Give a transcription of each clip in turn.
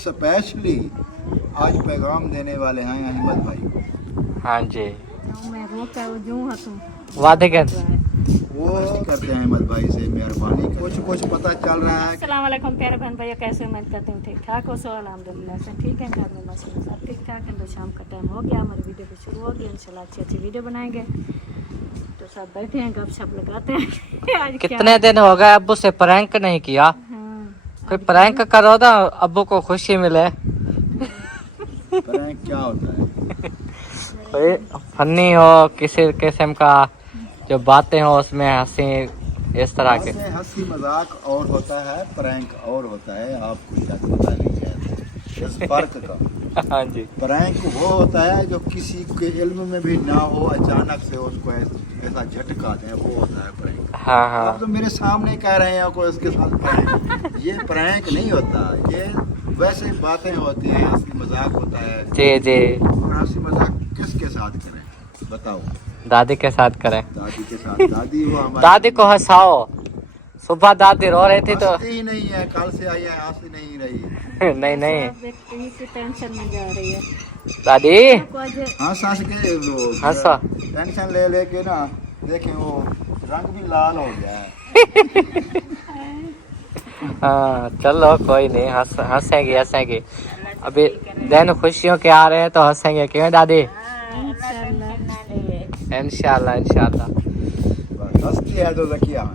Specially आज पैगाम देने वाले हैं अहमद भाई को। हाँ जी मैं रोका जो हूँ वादे कर वो करते हैं अहमद भाई से मेहरबानी, कुछ पता चल रहा है। अस्सलाम वालेकुम प्यारे बहन भैया, कैसे उम्मीद करते हैं ठीक ठाक हो। सो अल्हम्दुलिल्लाह से ठीक है, घर में मसला सब ठीक ठाक है। तो शाम का टाइम हो गया, हमारी वीडियो भी शुरू हो गई। इंशाल्लाह अच्छी वीडियो बनाएंगे। तो सब बैठे हैं, गपशप लगाते हैं। आज कितने दिन हो गए अब्बू से प्रैंक नहीं किया। कोई प्रैंक करो ना, अब्बू को खुशी मिले। प्रैंक क्या होता है? कोई फनी हो, किसी किस्म का जो बातें हो उसमें हंसी, इस तरह के। हंसी मजाक और होता है, प्रैंक और होता है। आपको शायद पता नहीं है इस फर्क का। हाँ जी, प्रैंक वो होता है जो किसी के इल्म में भी ना हो, अचानक से उसको ऐसा झटका दें, वो होता है प्रैंक। हाँ हाँ आप तो मेरे सामने कह रहे हैं कोई इसके साथ प्रैंक। ये प्रैंक नहीं होता, ये वैसे बातें होती हैं, हंसी मजाक होता है। जी जी। और हंसी मजाक किसके साथ करें बताओ? दादी के साथ करें। दादी के साथ। दादी वो हमारी दादी को हंसाओ। सुबह दादी रो रही थी तो हंसती ही नहीं है, कल से आई है हंसी नहीं रही। नहीं नहीं की टेंशन में जा रही है दादी हंस हंस के वो हंसा। टेंशन ले लेके ना, देखें वो रंग भी लाल हो गया है। हाँ चलो कोई नहीं, हंसेंगे हंसेंगे। अभी दिन खुशियों के आ रहे हैं तो हंसेंगे, क्यों दादी? इंशाल्लाह इंशाल्लाह। हंसती है तो जकिया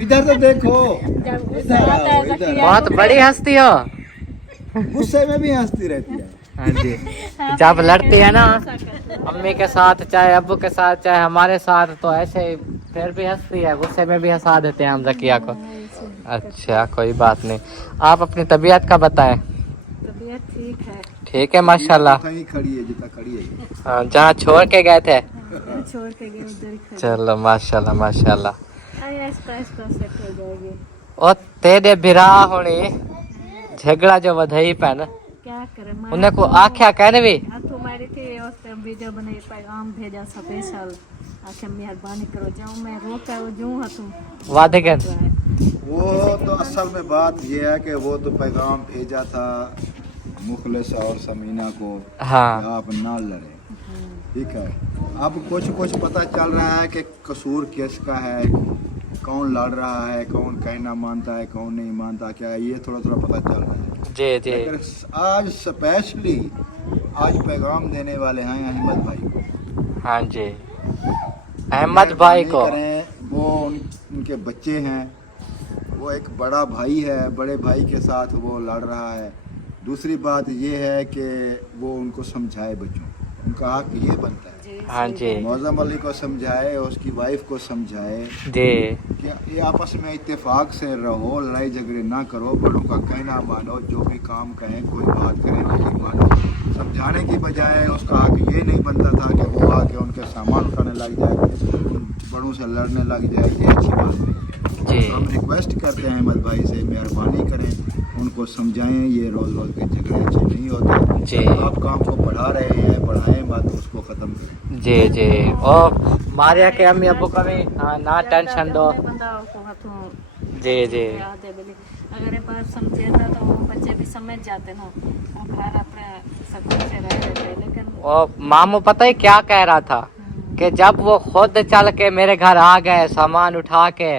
इधर तो देखो, इधर आओ, इधर। बहुत बड़ी हंसती हो। गुस्से में भी हंसती रहती है। हाँ जी, जब लड़ती है ना मम्मी के साथ, चाहे अब्बू के साथ, चाहे हमारे साथ, तो ऐसे ही फिर भी हंसती है। गुस्से में भी हंसा देते हैं हम जकिया को। अच्छा कोई बात नहीं। आप अपनी तबीयत का बताएं। तबीयत ठीक है, ठीक है माशाल्लाह। कहीं खड़ी है, जितना खड़ी है। हाँ, जहाँ छोड़ के गए थे। छोड़ के गए उधर ही खड़ी। चलो माशाल्लाह माशाल्लाह। आहिस्ता आहिस्ता सेट हो जाएगी। ओ तेरे बिरा होनी झगड़ा जो वधई पैन क्या करें, उन्हें को आख्या कहने भी तुम्हारी थी उस टाइम वीडियो बनाई, पैगाम भेजा स्पेशल। आखे मेहरबानी करो, जाऊँ मैं रोका जो हूँ तुम वादे कर। वो तो असल में बात ये है कि वो तो पैगाम भेजा था मुखलिस और समीना को हाँ कि आप ना लड़े, ठीक है। अब कुछ पता चल रहा है कि कसूर किसका है, कौन लड़ रहा है, कौन कहना मानता है, कौन नहीं मानता, क्या है, ये थोड़ा पता चल रहा है। जी जी। लेकिन आज स्पेशली आज पैगाम देने वाले हैं अहमद भाई को। हाँ जी, अहमद भाई को। वो उनके बच्चे हैं, वो एक बड़ा भाई है, बड़े भाई के साथ वो लड़ रहा है। दूसरी बात ये है कि वो उनको समझाए, बच्चों उनका हक ये बनता है। हाँ जी मौजम अली को समझाए, उसकी वाइफ को समझाए जी। कि ये आपस में इत्तेफाक से रहो, लड़ाई झगड़े ना करो, बड़ों का कहना मानो, जो भी काम कहें, कोई बात करें नहीं मानो। समझाने की बजाय उसका हक ये नहीं बनता था कि वो आके उनके सामान उठाने लग जाए, बड़ों से लड़ने लग जाए। ये अच्छी बात नहीं है। जी हम रिक्वेस्ट करते हैं अहमद भाई से, मेहरबानी करें, उनको समझाएं, ये रोज़ के झगड़े अच्छे नहीं होते। जी। आप काम को बढ़ा रहे हैं, बढ़ाएं मत, उसको ख़त्म करें। जी जी। ओ मारिया के अम्मी अब्बू का भी ना टेंशन दो। जी जी अगर ये बात समझे था तो वो बच्चे भी समझ जाते ना, वो घर अपने सुकून से रह लेते। लेकिन ओ मामू पता है क्या कह रहा था कि जब वो खुद चल के मेरे घर आ गए, सामान उठा के,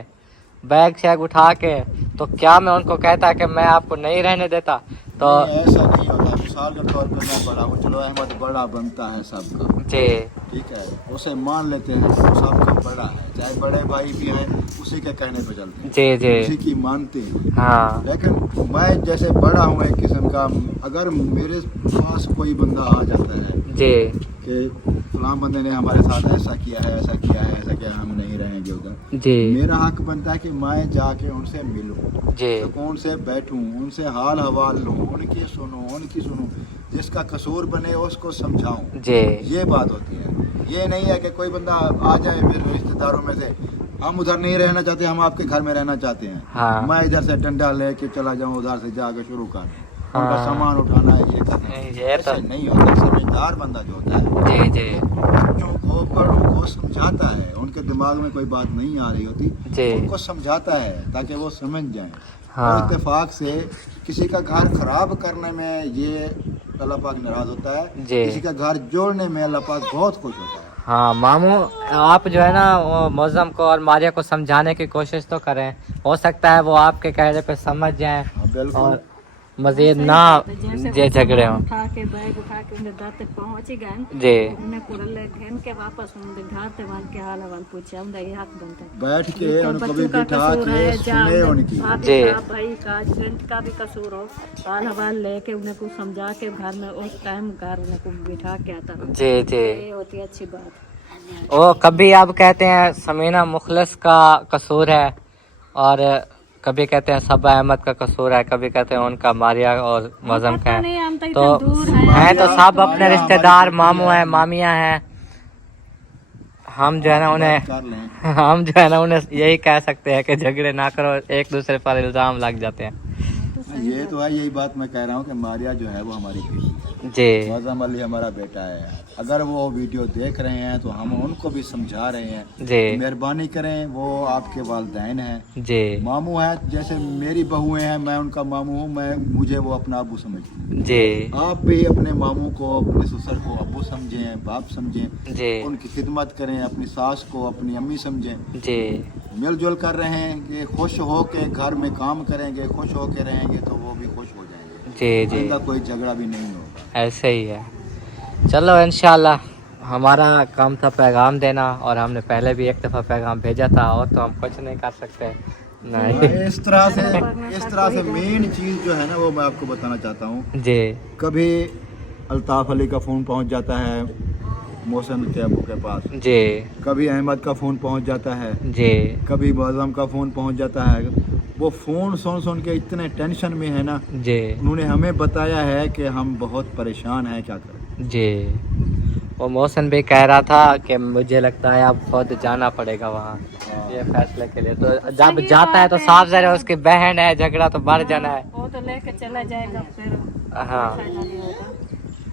बैग शैग उठा के, तो क्या मैं उनको कहता कि मैं आपको नहीं रहने देता? तो नहीं, ऐसा नहीं होता। मिसाल के तौर पे मैं बड़ा हूँ, चलो अहमद बड़ा बनता है सबका, जी ठीक है, उसे मान लेते हैं, वो सबका बड़ा है, चाहे बड़े भाई भी हैं उसी के कहने पे चलते हैं, जी जी। उसी की मानते हैं। हाँ लेकिन मैं जैसे बड़ा हूँ एक किस्म का, अगर मेरे पास कोई बंदा आ जाता है जी कि फलां बंदे ने हमारे साथ ऐसा किया है, ऐसा किया है, ऐसा किया, हम नहीं रहेंगे उधर, जी मेरा हक बनता है कि मैं जाके उनसे मिलूं, जी सुकून से बैठूं, उनसे हाल हवाल लूं, उनकी सुनूं, जिसका कसूर बने उसको समझाऊं। जी ये बात होती है। ये नहीं है कि कोई बंदा आ जाए मेरे रिश्तेदारों में से, हम उधर नहीं रहना चाहते, हम आपके घर में रहना चाहते हैं, हाँ। मैं इधर से डंडा लेके चला जाऊं, उधर से जाके शुरू कर दूं, हाँ। उनका सामान उठाना है, ये करना है। ये तो ऐसे नहीं होता। समझदार बंदा जो होता है जी जी बच्चों को, बड़ों को समझाता है, उनके दिमाग में कोई बात नहीं आ रही होती, जी। उनको समझाता है ताकि वो समझ जाएं। हाँ। और इत्तेफाक से किसी का घर खराब करने में ये अल्लाह पाक नाराज होता है, जी। किसी का घर जोड़ने में अल्लाह पाक बहुत खुश होता है। हाँ मामू, आप जो है ना वो मौसम को और मारिया को समझाने की कोशिश तो करें, हो सकता है वो आपके कहने पे समझ जाएं बिल्कुल। और मजीद सही ना बात है, जैसे ये वो झगड़े सामान हों। उठा के बैग उठा के उन्हें घर तक पहुंच ही गए, जी उन्हें कुरले घेन के वापस उन्हें घर ते मान के हाल हवाल पूछे, उन्हें ये हक बनता है। बैठ के ये तो उनको भी बच्चों का बिठा कसूर है, के जा सुने उन्हें उनकी। भाभी जी। का, भाई का, फ्रेंड का भी कसूर हो, हाल हवाल लेके उन्हें कुछ समझा के घर में उस टाइम घर उन्हें को बिठा के आता ना, जी जी। ये होती है अच्छी बात। वो कभी आप कहते हैं समीना मुखलिस का कसूर है और कभी कहते हैं सबा अहमद का कसूर है, कभी कहते हैं उनका मारिया और मौसम का पता है। नहीं, हम तो तो इतना दूर हैं तो सब अपने मारिया रिश्तेदार, हमारी मामू बेटी है। हैं, मामियाँ हैं। हम जो है ना उन्हें कर लें। हम जो है ना उन्हें यही कह सकते हैं कि झगड़े ना करो, एक दूसरे पर इल्जाम लग जाते हैं। ये तो है, यही बात मैं कह रहा हूँ कि मारिया जो है वो हमारी बेटी है, जी मौसम अली हमारा बेटा है। अगर वो वीडियो देख रहे हैं तो हम उनको भी समझा रहे हैं, जी मेहरबानी करें, वो आपके वालिदैन हैं, जी मामू है, जैसे मेरी बहुएं हैं, मैं उनका मामू हूँ, मुझे वो अपना अबू समझती। जी आप भी अपने मामू को, अपने ससुर को अबू समझें, बाप समझें, जी उनकी खिदमत करें, अपनी सास को अपनी अम्मी समझें। जी मिलजुल कर रहे हैं कि खुश हो के घर में काम करेंगे, खुश हो के रहेंगे तो वो भी खुश हो जाएंगे। जी जी, इनका कोई झगड़ा भी नहीं होगा। ऐसे ही है। चलो इंशाल्लाह, हमारा काम था पैगाम देना और हमने पहले भी एक दफ़ा पैगाम भेजा था, और तो हम कुछ नहीं कर सकते। नहीं इस तरह से मेन चीज़ जो है ना वो मैं आपको बताना चाहता हूँ। जी कभी अल्ताफ़ अली का फ़ोन पहुँच जाता है मोहसिन के अबू के पास, जी कभी अहमद का फ़ोन पहुँच जाता है, जी कभी मौज़म का फ़ोन पहुँच जाता है। वो फ़ोन सुन के इतने टेंशन में है ना, जी उन्होंने हमें बताया है कि हम बहुत परेशान हैं, क्या करें। जी। वो मोहसिन भी कह रहा था कि मुझे लगता है अब खुद जाना पड़ेगा वहाँ ये फैसले के लिए। तो जब सही जाता है तो बात है। साफ ज़रा उसकी बहन है, झगड़ा तो बढ़ जाना है। वो तो लेके चला जाएगा, फिर हाँ फायदा नहीं होगा।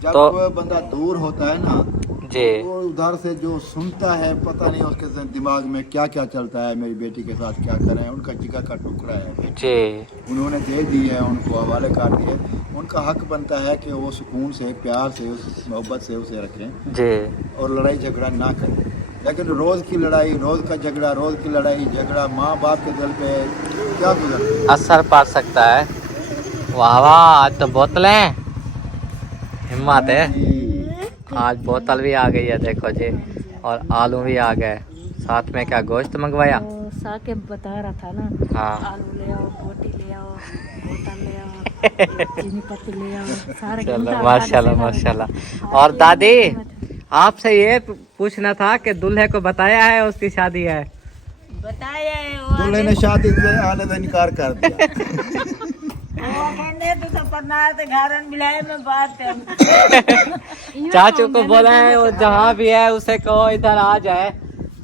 जब तो- बंदा दूर होता है ना, जी वो उधर से जो सुनता है, पता नहीं उसके दिमाग में क्या क्या चलता है, मेरी बेटी के साथ क्या करें। उनका जिगर का टुकड़ा है, जी उन्होंने दे दी है, उनको हवाले कर दिए। उनका हक बनता है कि वो सुकून से, प्यार से, उस मोहब्बत से उसे रखें जी और लड़ाई झगड़ा ना करें। लेकिन रोज़ की लड़ाई, रोज़ का झगड़ा, रोज़ की लड़ाई झगड़ा माँ बाप के दिल पे क्या गुजरता असर पड़ सकता है। वाह वाह, आज तो बोतलें, हिम्मत है। है। आज बोतल भी आ गई है देखो जी, और आलू भी आ गए, साथ में क्या गोश्त मंगवाया। तो साकिब बता रहा था ना, हाँ आलू ले आओ, बोटी ले आओ, बोतल ले आओ, चीनी पत्ती ले आओ, सारे चलो माशाल्लाह माशाल्लाह। और दादी, आपसे ये पूछना था कि दूल्हे को बताया है उसकी शादी है? बताया है वो दूल्हे ने शादी से आने से इनकार कर दिया। कहने तो सपना ते घरन मिलाए में बात है। चाचू को बोला है वो जहाँ भी है उसे कहो इधर आ जाए,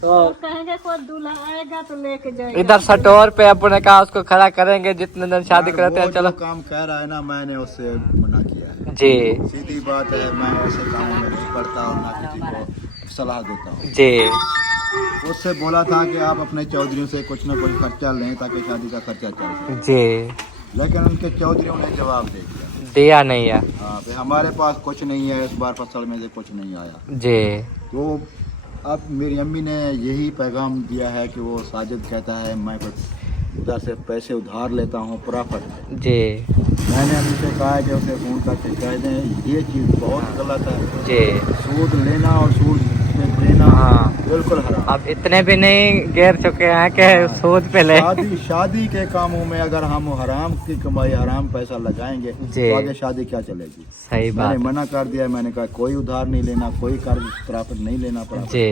तो कहेंगे कोई दूल्हा आएगा तो लेके जाएगा। इधर सटोर पे अपने कहा उसको खड़ा करेंगे जितने दिन शादी करते हैं। वो चलो जो काम कह रहा है ना, मैंने उससे मना किया है। जी सीधी बात है, मैं ऐसे कामों में नहीं पड़ता और ना किसी को सलाह देता हूँ। जी उससे बोला था कि आप अपने चौधरियों से कुछ ना कुछ खर्चा लें ताकि शादी का खर्चा चल सके, जी, लेकिन उनके चौधरियों ने जवाब दे दिया। दिया नहीं है। हाँ भाई, हमारे पास कुछ नहीं है, इस बार फसल में से कुछ नहीं आया। जी तो अब मेरी अम्मी ने यही पैगाम दिया है कि वो साजिद कहता है मैं कुछ उधर से पैसे उधार लेता हूँ प्रॉफिट। जी मैंने अम्मी से कहा है कि उसे फ़ोन करके कह दें ये चीज़ बहुत गलत है। जी सूद लेना और सूद पे देना हाँ, बिल्कुल हराम। अब इतने भी नहीं गिर चुके हैं कि सूद पे ले। शादी के कामों में अगर हम हराम की कमाई, हराम पैसा लगाएंगे जी। तो आगे शादी क्या चलेगी। सही मैंने बात। मना कर दिया, मैंने कहा कोई उधार नहीं लेना, कोई कर्ज प्रॉफिट नहीं लेना पड़ा। जी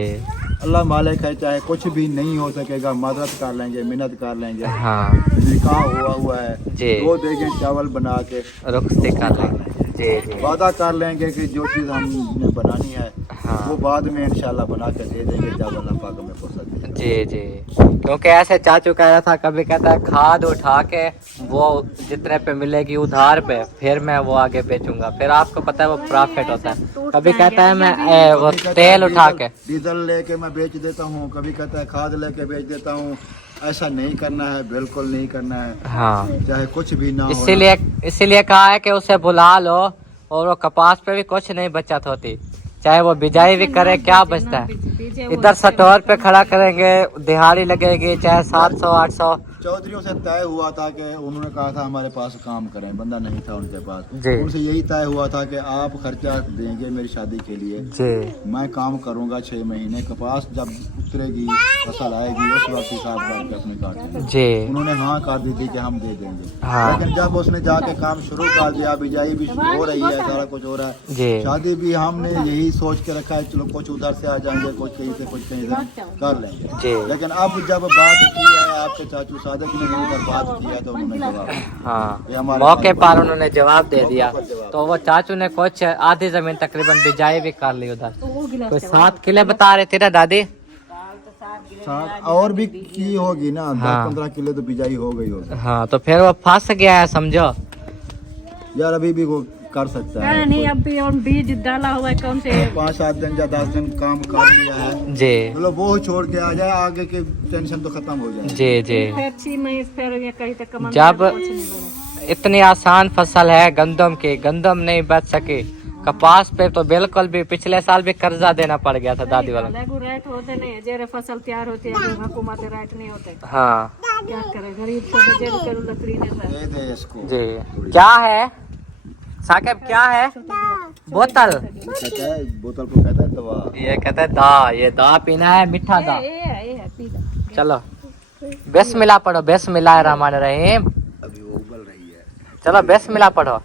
अल्लाह मालिक है, चाहे कुछ भी नहीं हो सकेगा मदद कर लेंगे, मिन्नत कर लेंगे। हाँ निकाह हुआ है जी, तो देंगे चावल बना के, रुखसती कर लेंगे। जी जी वादा कर लेंगे कि जो चीज़ हमने बनानी है हाँ वो बाद में इंशाल्लाह बना के दे देंगे जब अल्लाह पाक हमें फुर्सत दे। जी जी, क्योंकि ऐसे चाचू कह रहा था, कभी कहता है खाद उठा के वो जितने पे मिलेगी उधार पे फिर मैं वो आगे बेचूंगा, फिर आपको पता है वो प्रॉफिट होता है। कभी कहता है मैं वो कभी कहता है तेल उठा के। डीजल लेके मैं बेच देता हूँ, कभी कहता है खाद लेके बेच देता हूँ, ऐसा नहीं करना है, बिल्कुल नहीं करना है, हाँ, चाहे कुछ भी ना हो। इसीलिए कहा है कि उसे बुला लो, और वो कपास पे भी कुछ नहीं बचत होती, चाहे वो बिजाई भी करे, क्या बचता है। इधर स्टोर पे खड़ा करेंगे, दिहाड़ी लगेगी चाहे 700-800। चौधरीयों से तय हुआ था कि उन्होंने कहा था हमारे पास काम करें, बंदा नहीं था उनके पास। जी। उनसे यही तय हुआ था कि आप खर्चा देंगे मेरी शादी के लिए, जी मैं काम करूंगा 6 महीने, कपास जब उतरेगी, फसल आएगी, उस वक्त हिसाब करके अपने काटेंगे। जी। उन्होंने हाँ कर दी थी कि हम दे देंगे। हाँ। लेकिन जब उसने जाके काम शुरू कर दिया, बिजाई भी हो रही है, सारा कुछ हो रहा है, जी। शादी भी हमने यही सोच के रखा है, चलो कुछ उधर से आ जाएंगे, कुछ कहीं से कुछ कहीं से कर लेंगे। जी। लेकिन अब जब बात की है आपके चाचू सादक ने उधर बात किया तो उन्होंने जवाब, ये हाँ, हमारे मौके पास पर उन्होंने जवाब दे दिया। मौके पर जवाब। तो वो चाचू ने कुछ आधी जमीन तकरीबन बिजाई भी कर ली उधर। तो वो गिलास कोई 7 किले बता रहे थे ना दादी। और भी की होगी ना, हाँ। 10-15 किलो तो बिजाई हो गई होगी। हाँ, तो फिर वो फंस गया है समझो। यार अभी भी वो कर सकता है, नहीं, अब भी और बीज डाला हुआ है, कौन से 5-7 दिन या 10 दिन काम कर लिया है, जी मतलब वो छोड़ के आ जाए, आगे की टेंशन तो खत्म हो जाए। जी जी। फिर 6 महीने फिर ये कहीं तक कमा जब इतनी आसान फसल है गंदम की, गंदम नहीं बच सकी, कपास पे तो बिल्कुल भी पिछले साल भी कर्जा देना पड़ गया था दादी वाला। रेट होते नहीं, जेरे फसल तैयार होती है, हुकूमत रेट नहीं होते, हाँ क्या करे, गरीब को तो जेब करो लकड़ी ने सर। दे दे इसको। जी। क्या है साकिब, क्या है? बोतल। कहता है बोतल को, कहता है दवा। ये कहते हैं दा, ये दा पीना है, मीठा दा। ये है पी लो। चलो बिस्मिल्लाह पढ़ो, बिस्मिल्लाह रहमान रहीम। अभी वो उबल रही है। चलो बिस्मिल्लाह पढ़ो।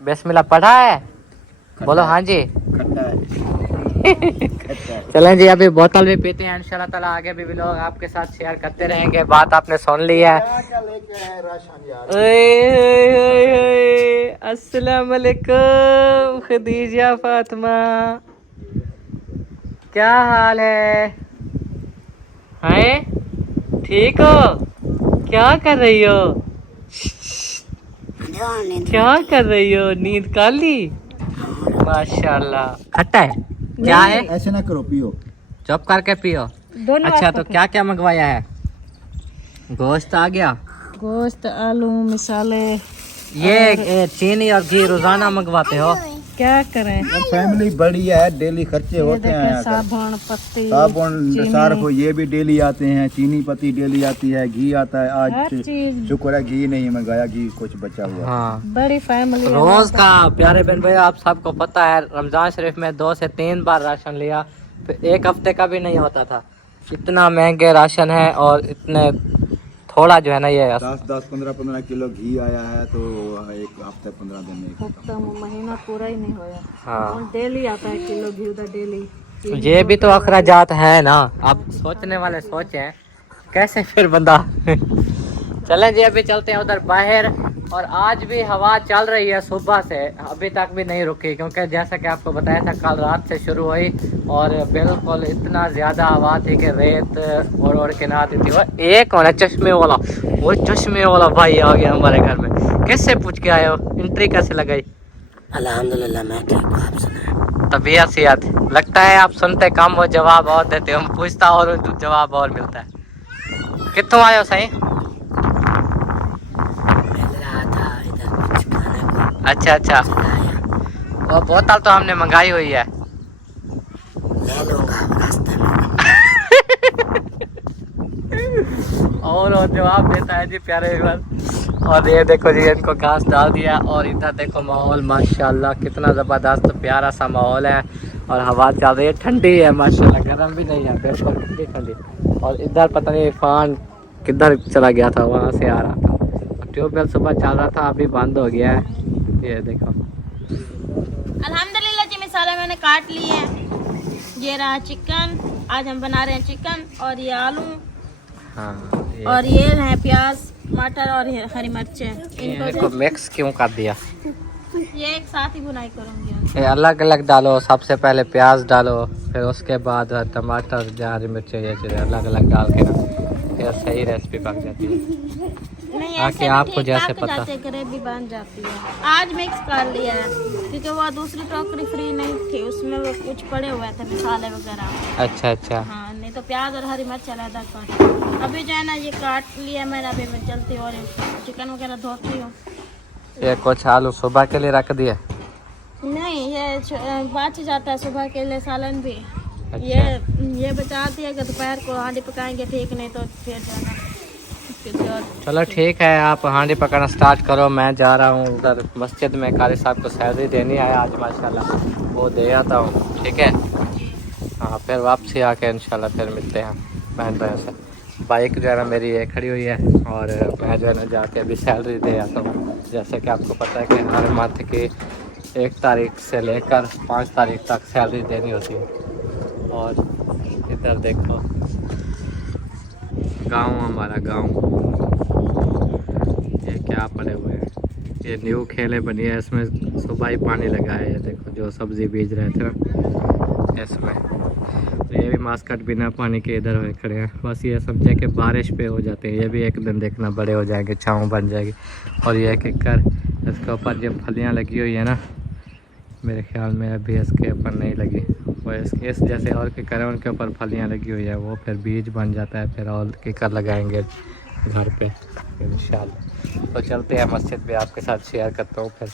बिस्मिल्लाह पढ़ा है? बोलो हाँ जी। खट्टा है। चलें जी, अभी बोतल भी पीते हैं, इंशाल्लाह ताला आगे भी लोग आपके साथ शेयर करते रहेंगे। बात आपने सुन ली है। क्या लेके आए राशन यार? अस्सलाम वालेकुम खदीजा फातिमा, क्या हाल है? हैं? ठीक हो? क्या कर रही हो? क्या कर रही हो? नींद कर ली? माशाल्लाह। खट्टा है? क्या है? ऐसे ना करो, पियो। चुप करके पियो। दोनों अच्छा, तो क्या क्या मंगवाया है? गोश्त आ गया, गोश्त, आलू, मिसाले। ये चीनी और घी रोजाना मंगवाते हो? क्या करें, फैमिली बड़ी है, डेली खर्चे होते हैं। साबुन, पत्ती, साबुन, सर्फ, ये भी डेली आते हैं, चीनी पत्ती डेली आती है, घी आता है। हर आज चीज। शुक्र है घी नहीं मंगाया, घी कुछ बचा हुआ। हाँ, बड़ी फैमिली है। रोज का प्यारे बहन भाई, आप सबको पता है रमजान शरीफ में 2 से 3 बार राशन लिया, फिर 1 हफ्ते का भी नहीं होता था। इतना महंगे राशन है और इतने थोड़ा जो है ना, ये 10-15 किलो घी आया है, तो 1 हफ्ते 15 दिन में हफ्ता महीना पूरा ही नहीं होया। हाँ, डेली आता है किलो घी उधर डेली। ये भी तो अखराजात है ना। अब सोचने वाले सोचें कैसे फिर बंदा। चलें जी, अभी चलते हैं उधर बाहर। और आज भी हवा चल रही है सुबह से, अभी तक भी नहीं रुकी, क्योंकि जैसा कि आपको बताया था कल रात से शुरू हुई और बिल्कुल इतना ज़्यादा हवा थी कि रेत उड़ के ना आती थी। और एक होना चश्मे वाला, वो चश्मे वाला भाई आ गया हमारे घर में। कैसे पूछ के आए हो? एंट्री कैसे लगाई? अल्हम्दुलिल्लाह, मैं ठीक हूँ, आप सुनाएं। तबीयत सियात लगता है आप सुनते कम हो, जवाब और देते हो। हम पूछता और जवाब और मिलता है। कितों आए हो सही? मिल रहा था इधर कुछ खाने को, अच्छा अच्छा, लाया, वो बोतल तो हमने मंगाई हुई है। ले लूँगा रास्ते में। और वो जवाब देता है जी प्यारे बार। और ये देखो जी, इनको घास डाल दिया और इधर देखो माहौल माशाल्लाह कितना ज़बरदस्त प्यारा सा माहौल है। और हवा चल रही है, ठंडी है माशाल्लाह, गर्म भी नहीं है, बिल्कुल ठंडी ठंडी। और इधर पता नहीं फैन किधर चला गया था, वहाँ से आ रहा था। ट्यूबवेल सुबह चल रहा था, अभी बंद हो गया है। ये देखो, अल्हम्दुलिल्लाह जी, मिसाले मैंने काट ली है। ये रहा चिकन, आज हम बना रहे हैं चिकन, और ये आलू, हाँ और ये है प्याज, टमाटर और ये हरी मिर्चें। इनको मिक्स क्यों कर दिया? ये एक साथ ही बुनाई करूँगी। ये अलग अलग डालो, सबसे पहले प्याज डालो, फिर उसके बाद टमाटर, हरी मिर्चें, ये चीज़ें अलग अलग डाल के ना, फिर सही रेसिपी पक जाती है। नहीं आके ऐसे आपको ठीक जैसे पक पता। जाते, ग्रेवी बन जाती है। आज मिक्स कर लिया है क्योंकि वो दूसरी टोकरी फ्री नहीं थी, उसमें वो कुछ पड़े हुए थे मसाले वगैरह। अच्छा अच्छा। हाँ, नहीं तो प्याज और हरी मिर्च अलग काट। अभी जो है ना ये काट लिया मैंने, अभी मैं चलती हूँ और चिकन वगैरह धोती हूँ। ये कुछ आलू सुबह के लिए रख दिया। नहीं, ये बच जाता है सुबह के लिए सालन भी। अच्छा। ये बचा दिया कि दोपहर को हांडी पकाएंगे, ठीक नहीं तो फिर जाना किसी और। चलो ठीक है, आप हांडी पकाना स्टार्ट करो, मैं जा रहा हूँ उधर मस्जिद में। कारी साहब को सैलरी देनी है आज माशाल्लाह, वो दे आता हूँ, ठीक है। हाँ, फिर वापसी आके इंशाल्लाह फिर मिलते हैं बहन भाइयों से। बाइक जो है ना मेरी ये खड़ी हुई है और मैं जो है ना जाके अभी सैलरी दे आता हूँ। जैसे कि आपको पता है कि हर मंथ की 1 तारीख से लेकर 5 तारीख तक सैलरी देनी होती है। और इधर देखो गांव, हमारा गांव, ये क्या पड़े हुए हैं, ये न्यू खेले बनी है, इसमें सुबह ही पानी लगा है। ये देखो जो सब्ज़ी बीज रहे थे ना इसमें, ये भी मास्कट बिना पानी के इधर हुए खड़े हैं। बस ये समझे कि बारिश पे हो जाते हैं, ये भी एक दिन देखना बड़े हो जाएंगे, छाँव बन जाएगी। और ये किकर, इसके ऊपर जब फलियाँ लगी हुई है ना, मेरे ख्याल में अभी इसके ऊपर नहीं लगी, वो इस जैसे और किकर है उनके ऊपर फलियाँ लगी हुई है, वो फिर बीज बन जाता है, फिर और किकर लगाएंगे घर पे इंशाल्लाह। तो चलते हैं मस्जिद भी आपके साथ शेयर करता हूँ फिर।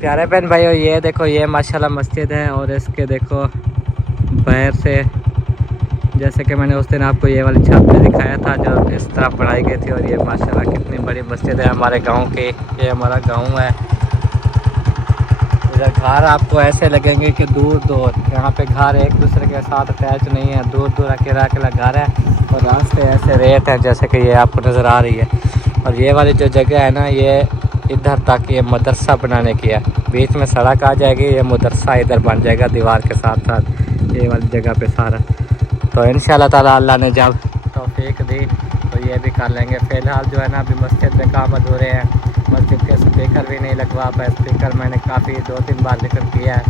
प्यारे बहन भाइयों, ये देखो ये माशाल्लाह मस्जिद है और इसके देखो बाहर से, जैसे कि मैंने उस दिन आपको ये वाली छत पे दिखाया था जो इस तरफ बनाई गई थी। और ये माशाल्लाह कितनी बड़ी मस्जिद है हमारे गांव की। ये हमारा गांव है। इधर घर आपको ऐसे लगेंगे कि दूर दूर, यहाँ पे घर एक दूसरे के साथ अटैच नहीं है, दूर दूर अकेला अकेला घर है। और रास्ते ऐसे रेत हैं जैसे कि ये आपको नज़र आ रही है। और ये वाली जो जगह है ना, ये इधर तक ये मदरसा बनाने की है, बीच में सड़क आ जाएगी, ये मदरसा इधर बन जाएगा दीवार के साथ साथ ये वाली जगह पे सारा। तो इंशाल्लाह ताला अल्लाह ने जब तौफीक दी तो ये भी कर लेंगे। फ़िलहाल जो है ना अभी मस्जिद में काम अधूरे हैं, मस्जिद के स्पीकर भी नहीं लगवा पाए। स्पीकर मैंने काफ़ी 2-3 बार जिक्र किया है,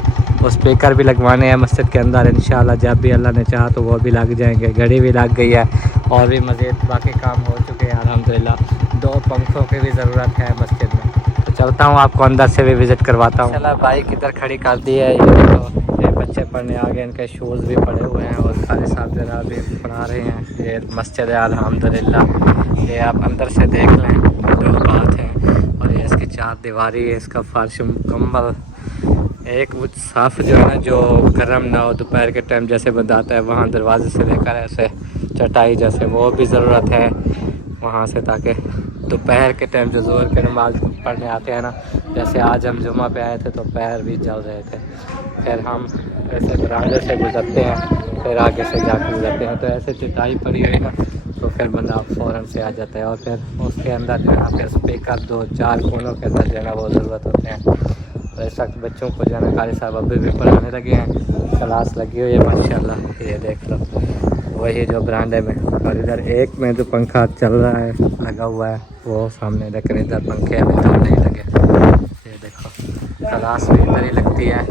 वो स्पीकर भी लगवाने हैं मस्जिद के अंदर इंशाल्लाह, जब भी अल्लाह ने चाहा तो वो भी लग जाएंगे। घड़ी भी लग गई है और भी मज़ीद बाकी काम हो चुके हैं अल्हम्दुलिल्लाह। 2 पंखों की भी ज़रूरत है मस्जिद में। तो चलता हूँ, आपको अंदर से भी विज़िट करवाता हूँ। चला बाइक इधर खड़ी कर दी है। ये देखो ये बच्चे पढ़ने आ गए, इनके शूज़ भी पड़े हुए हैं और कारी साहब जरा भी पढ़ा रहे हैं। ये मस्जिद है अल्हम्दुलिल्लाह, ये आप अंदर से देख लें, जो बात है। और ये इसकी 4 दीवारी है, इसका फर्श मुकम्मल एक वो साफ़ जो है ना, जो गर्म ना हो दोपहर के टाइम जैसे बंद आता है वहाँ दरवाजे से लेकर ऐसे चटाई जैसे, वो भी ज़रूरत है वहाँ से, ताकि दोपहर के टाइम जो ज़ोहर के नमाज पढ़ने आते हैं ना, जैसे आज हम जुम्मा पे आए थे तो पैर भी जल रहे थे। फिर हम ऐसे बरामदे से गुजरते हैं, फिर आगे से जाकर गुजरते हैं, तो ऐसे चटाई पड़ी हुई ना, तो फिर बंदा फ़ौरन से आ जाता है। और फिर उसके अंदर जो है फिर स्पीकर 2-4 कोनों के अंदर जो है वो ज़रूरत होते हैं। तो इस वक्त बच्चों को जो है कारी साहब अभी भी पढ़ाने लगे हैं, क्लास लगी हुई है माशाल्लाह। ये देख लो वही जो बरामदे में, और इधर एक में जो पंखा चल रहा है लगा हुआ है वो सामने, लेकिन इधर पंखे अभी तक नहीं लगे। ये देखो क्लास भी इधर ही लगती है,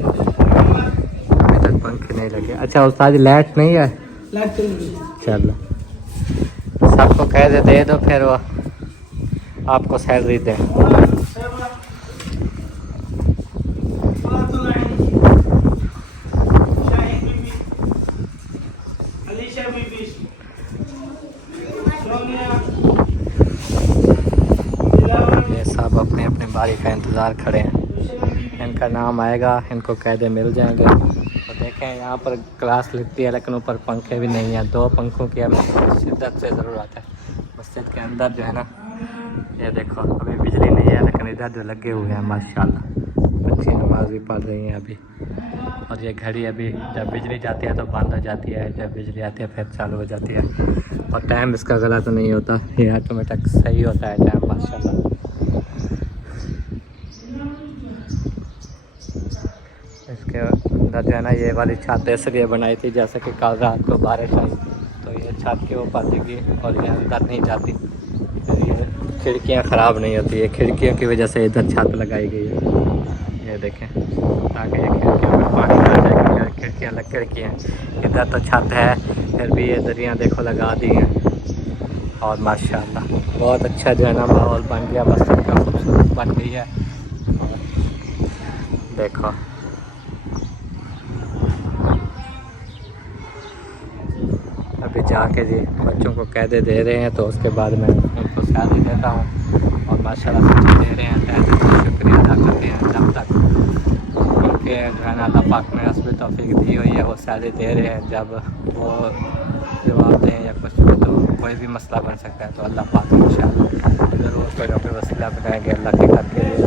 अभी तक पंखे नहीं लगे। अच्छा उस्ताद लाइट नहीं है? चलो सबको कह दे दो, फिर वो आपको सैलरी दें। ये सब अपने अपने बारी का इंतज़ार खड़े हैं, इनका नाम आएगा, इनको कायदे मिल जाएंगे। तो देखें यहाँ पर क्लास लगती है लेकिन ऊपर पंखे भी नहीं है। 2 पंखों की हमें शिद्दत से ज़रूरत है मस्जिद के अंदर जो है ना। ये देखो अभी बिजली नहीं है लेकिन इधर जो लगे हुए हैं माशाल्लाह, बच्ची नमाज भी पढ़ रही हैं अभी। और ये घड़ी अभी जब बिजली जाती है तो बंद हो जाती है, जब बिजली आती है फिर चालू हो जाती है। और टाइम इसका गलत नहीं होता, ये ऑटोमेटिक सही होता है टाइम माशाल्लाह। इसके अंदर जो है ना ये वाली छत इसलिए बनाई थी जैसे कि कल रात को बारिश आई तो ये छत के ऊपर दिखी और ये अंदर नहीं जाती, ये खिड़कियाँ ख़राब नहीं होती है। खिड़कियों की वजह से इधर छत लगाई गई है, ये देखें, ताकि ये खिड़कियों में पानी आ जाएगा। खिड़कियाँ अलग खिड़कियाँ, इधर तो छत है फिर भी ये दरिया देखो लगा दी हैं। और माशाल्लाह बहुत अच्छा जो है ना माहौल बन गया, बस सबका खूबसूरत बन गई है। देखो अभी जाके जी बच्चों को कैदे दे रहे हैं, तो उसके बाद मैं उनको सैलरी देता हूँ और माशाल्लाह से दे रहे हैं, तहे दिल से शुक्रिया अदा करते हैं। जब तक उनके जो है ना अल्लाह पाक ने हस्बी तौफीक दी हुई है वो सैलरी दे रहे हैं, जब वो जवाब दें या कुछ भी तो कोई भी मसला बन सकता है, तो अल्लाह पाक इंशाअल्लाह ज़रूर कोई ना कोई वसीला बनाएंगे अल्लाह के घर के लिए।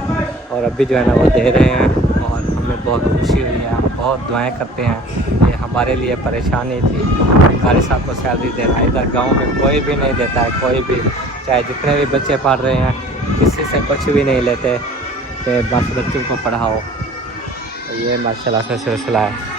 और अभी जो है ना वो दे रहे हैं और हमें बहुत खुशी हुई है, हम बहुत दुआएं करते हैं। ये हमारे लिए परेशानी थी, कारी साहब को सैलरी देना, इधर गांव में कोई भी नहीं देता है, कोई भी, चाहे जितने भी बच्चे पढ़ रहे हैं किसी से कुछ भी नहीं लेते कि बस बच्चों को पढ़ाओ। तो ये माशाल्लाह से सिलसिला है।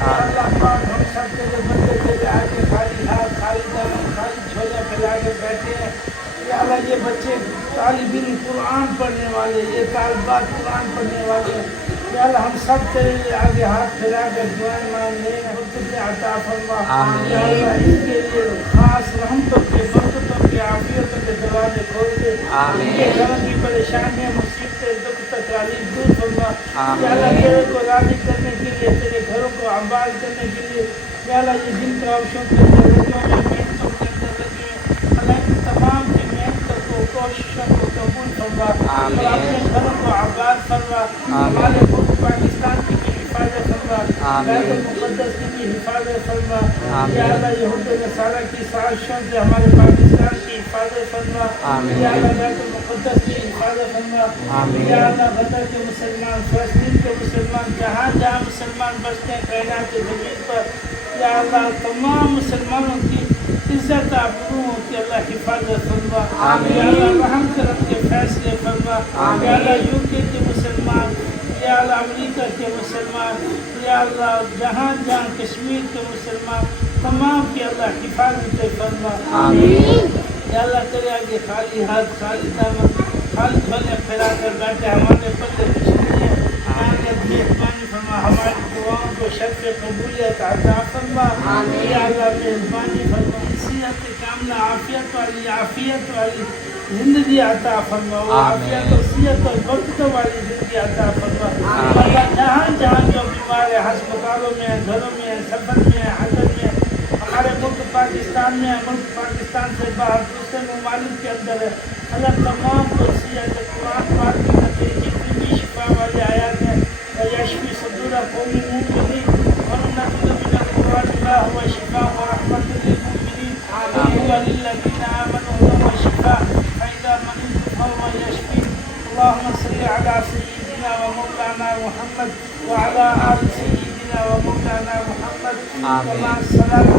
या अल्लाह पाक हम सब तेरे बंदे तेरे आगे खाली हाथ खाली दम खाली झोला फैला के बैठे हैं। या अल्लाह ये बच्चे तालिबिन कुरान पढ़ने वाले, ये तालिबात कुरान पढ़ने वाले, या अल्लाह हम सब तेरे आगे हाथ फैला कर दुआएं मांग रहे हैं, तुझे अता फरमा। या अल्लाह इसके लिए खास रहमतों के बरकतों के आफियतों के दरवाजे खोल दे। इनके घरों की परेशानियां मुसीबतें दुख तकलीफ दूर फरमा। या अल्लाह तेरे को राज़ी करने के लिए, तेरे घरों को आबाद करने के लिए, या अल्लाह ये जिन काविशों के अंदर लगे हुए मेहनतों के अंदर लगे हैं, अल्लाह इन तमाम की मेहनतों को कोशिशों को कबूल फरमा और अपने घरों को आबाद फरमा। हमारे मुल्क पाकिस्तान की भी हिफाजत फरमा, बैतुल मुक़द्दस की भी हिफाजत फरमा। या अल्लाह यहूद नसारा की साजिशों से हमारे पाकिस्तान की हिफाजत फरमा। या अल्लाह बैतुल मुक़द्दस की हिफाजत फरमा। या अल्लाह गदर के मुसलमान, फ़लस्तीन के मुसलमान, जहाँ जहाँ मुसलमान बसते हैं कायनात की ज़मीन पर, या अल्लाह तमाम मुसलमानों की इज्जत आबरू की अल्लाह हिफाजत फरमा। या अल्लाह रहम करम के फैसले फरमा। या अल्लाह यूके के मुसलमान, या अल्लाह अमेरिका के मुसलमान, या अल्लाह जहाँ जहाँ कश्मीर के मुसलमान, तमाम की अल्लाह हिफाजत फरमा। या अल्लाह तेरे आगे खाली हाथ खाली दामन खाली झोले फैला कर बैठे हमारे पल्ले कुछ नहीं है। मेहरबानी फरमा, हमारी दुआओं को शर्फ कबूलियत अता फरमा। या अल्लाह मेहरबानी फरमा, सेहत कामना आफियत वाली जिंदगी अता फरमा। आफियत और सेहत और बरकत वाली जिंदगी अता फरमा। अल्लाह जहाँ जहाँ जो बीमार है, अस्पतालों में, घरों में, सफर में, हजर में, हमारे मुल्क पाकिस्तान में, मुल्क पाकिस्तान से बाहर दूसरे ममालिक के अंदर है, अल्लाह तमाम को सेहत कुरान पाक की नज़र जितनी भी शिफा वाले आयात हैं, यशफी सदूरा कौमी मुमिनीन और नज़र बिना कुरान ला हुआ शिफा व रहमतुल लिल मुमिनीन व लिल्लज़ीना आमनू व शिफा फइज़ा मरीज़ व यशफी। अल्लाहुम्मा सल्लि अला सय्यिदिना व मौलाना मुहम्मद व अला आलि सय्यिदिना व मौलाना मुहम्मद कमा सल्लल्लाहु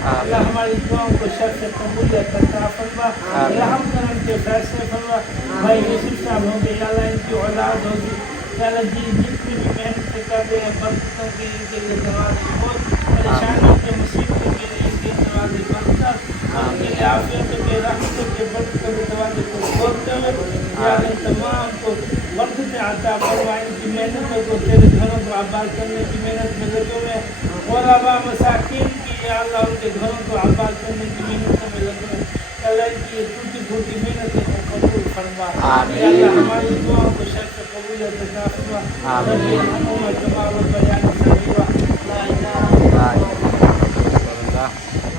अल्लाह हमारी दुआओं को शर्त कबूलियत अता फरमा, रहम करम के फैसले फरमा। भाई यूसुफ साहब हो गए, अल्लाह इनकी औलाद होगी, अल्लाह जी जितनी भी मेहनत कर रहे हैं बरकतों के इनके लिए दरवाजे खोल, परेशानियों के मुसीबतों के लिए इनके दरवाजे बंद कर, उनके लिए आफियतों के रहमतों के बरकतों के दरवाजे को खोलते हुए या तमाम को बरकतें आता फरमा। इनकी मेहनतों को तेरे घरों को आबाद करने की मेहनत में लगे हुए हैं, और अबा मसाकिन की या अल्लाह उनके घरों को आबाद करने की मेहनतों में लगे हुए हैं। अल्लाह इनकी ये टूटी फूटी मेहनतों को कबूल फरमा। या अल्लाह हमारी दुआओं को शर्त कबूलियत अता फरमा। आमीन।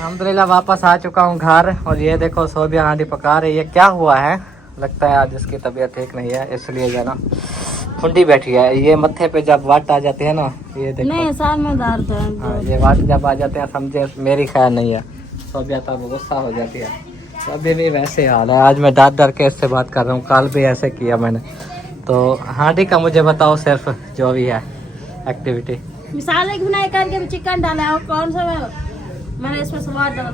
अल्हम्दुलिल्लाह वापस आ चुका हूँ घर, और ये देखो सोबिया हांडी पका रही है। क्या हुआ है, लगता है आज इसकी तबीयत ठीक नहीं है, इसलिए जो है ना खुंडी बैठी है। ये मत्थे पे जब वाट आ जाते हैं ना, ये देखो नहीं साल में दर्द है। हाँ, ये वाट जब आ जाते हैं समझे मेरी खैर नहीं है। सोबिया तब गुस्सा हो जाती है, तो अभी भी वैसे हाल है। आज मैं डर के इससे बात कर रहा हूँ, कल भी ऐसे किया मैंने। तो हांडी का मुझे बताओ सिर्फ जो भी है एक्टिविटी। मिसाल एक बनाई करके चिकन डाला है, और कौन सा मैंने इसमें स्वाद डाला।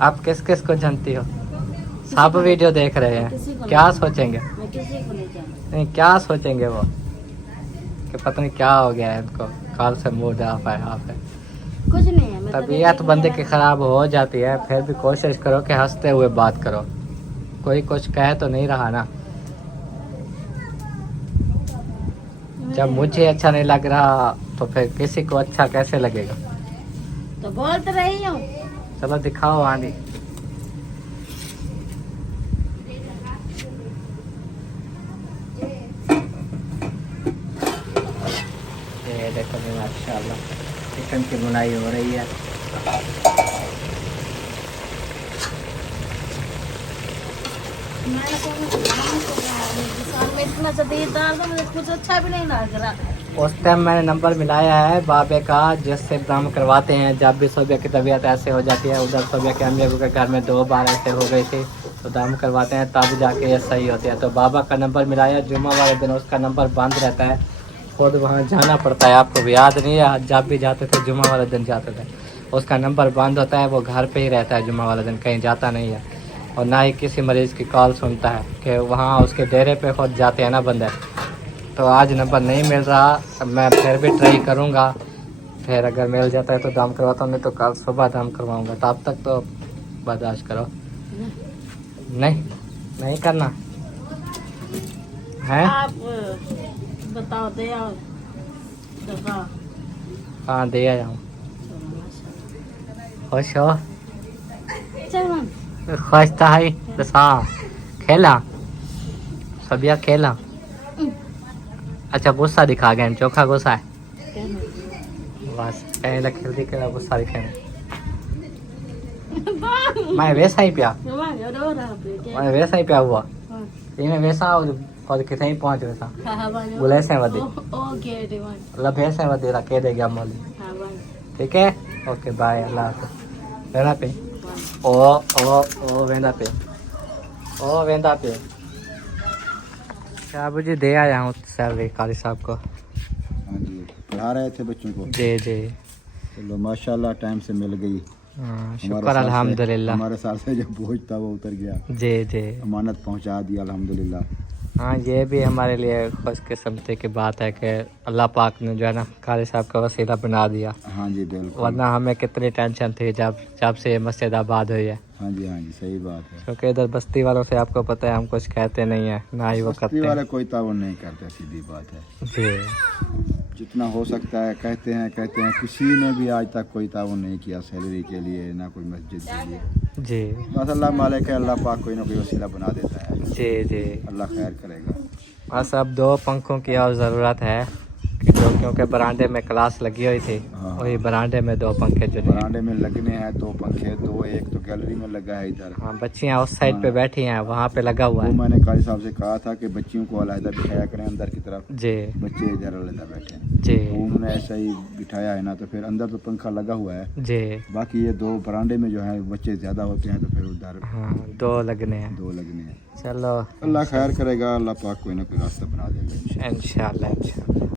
आप किस किस को जानती हो? सब वीडियो देख रहे हैं, क्या सोचेंगे? मैं किसी को नहीं जानती। नहीं, क्या सोचेंगे वो कि पता नहीं क्या हो गया है इनको, कल से मूड ऑफ है यहाँ पे। कुछ नहीं है। मैं तबीयत बंदे की खराब हो जाती है, फिर भी कोशिश करो कि हंसते हुए बात करो। कोई कुछ कहे तो नहीं रहा ना। जब मुझे अच्छा नहीं लग रहा तो फिर किसी को अच्छा कैसे लगेगा? तो बोल तो रही हूँ। चलो दिखाओ आंधी। ये देखो माशाल्लाह चिकन की बुनाई हो रही है। में इतना जदीदार था, मुझे कुछ अच्छा भी नहीं लग रहा। उस टाइम मैंने नंबर मिलाया है बाबे का, जिससे दम करवाते हैं जब भी सोबिया की तबीयत ऐसे हो जाती है। उधर सोबिया के अम्मी अबू के घर में 2 बार ऐसे हो गई थी, तो दम करवाते हैं तब जाके ये सही होती है। तो बाबा का नंबर मिलाया, जुम्मा वाले दिन उसका नंबर बंद रहता है, खुद वहाँ जाना पड़ता है। आपको भी याद नहीं है, जब भी जाते थे जुम्मा वाले दिन जाते थे, उसका नंबर बंद होता है। वो घर पे ही रहता है जुम्मा वाले दिन, कहीं जाता नहीं है, और ना ही किसी मरीज़ की कॉल सुनता है कि वहाँ उसके डेरे पे खुद जाते हैं ना बंदे। तो आज नंबर नहीं मिल रहा, मैं फिर भी ट्राई करूँगा, फिर अगर मिल जाता है तो दम करवाता हूँ, नहीं तो कल सुबह दम करवाऊँगा। तब तक तो बर्दाश्त करो। नहीं करना है। आप बताओ दे आओ दवा। हाँ दे आया हूँ। खुश हो? चलो खुश था ही बस। हाँ खेला सबिया खेला। अच्छा गुस्सा दिखा गए, चोखा गुस्सा है बस। पहले खेलती के गुस्सा दिखे मैं वैसा ही पिया, मैं वैसा ही पिया हुआ। इन्हें वैसा और कितने पहुंच वैसा बोले से वधी मतलब भैंसे वधी रखे दे गया मौली। ठीक है, ओके बाय, अल्लाह हाफ़िज़। वेंदा पे ओ वेंदा पे शाबू जी दे आया हूँ सैलरी कारी साहब को। हाँ जी, पढ़ा रहे थे बच्चों को। जी जी, चलो माशाल्लाह टाइम से मिल गई। शुक्र अल्हम्दुलिल्लाह। हमारे साथ से जो बोझ था वो उतर गया। जी जी, अमानत पहुंचा दी अल्हम्दुलिल्लाह। हाँ ये भी हमारे लिए खुशकिस्मती की बात है कि अल्लाह पाक ने जो है ना कारी साहब का वसीला बना दिया। हाँ जी बिल्कुल, वरना हमें कितनी टेंशन थी जब से मस्जिद आबाद हुई है। हाँ जी सही बात है। क्योंकि इधर बस्ती वालों से आपको पता है हम कुछ कहते नहीं है, ना ही वो करते बस्ती वाले हैं। कोई ताउन नहीं करते, सीधी बात है। जी जितना हो सकता है कहते हैं। किसी ने भी आज तक कोई ताउन नहीं किया सैलरी के लिए, ना कोई मस्जिद के लिए। जी बस अल्लाह मालिक है, अल्लाह पाक कोई ना कोई वसीला बना देता है। जी जी, अल्लाह खैर करेगा। बस अब 2 पंखों की और ज़रूरत है कि जो क्योंकि बरामदे में क्लास लगी हुई थी, हाँ। वही बरामदे में 2 पंखे जो नहीं। बरामदे में लगने हैं 2 पंखे, 2 एक तो गैलरी में लगा है इधर। हाँ बच्चियाँ उस साइड पे बैठी हैं, वहाँ पे लगा हुआ वो है। मैंने कारी साहब से कहा था कि बच्चियों को अलहदा बिठाया करें अंदर की तरफ, जी बच्चे इधर अलहदा बैठे हैं। जी तो उन्होंने ऐसा ही बिठाया है ना, तो फिर अंदर तो पंखा लगा हुआ है। जी, बाकी ये 2 बरामदे में जो है बच्चे ज़्यादा होते हैं, तो फिर उधर हाँ 2 लगने हैं। 2 लगने हैं। चलो अल्लाह खैर करेगा, अल्लाह पाक कोई ना कोई रास्ता बना देगा। इंशाल्लाह।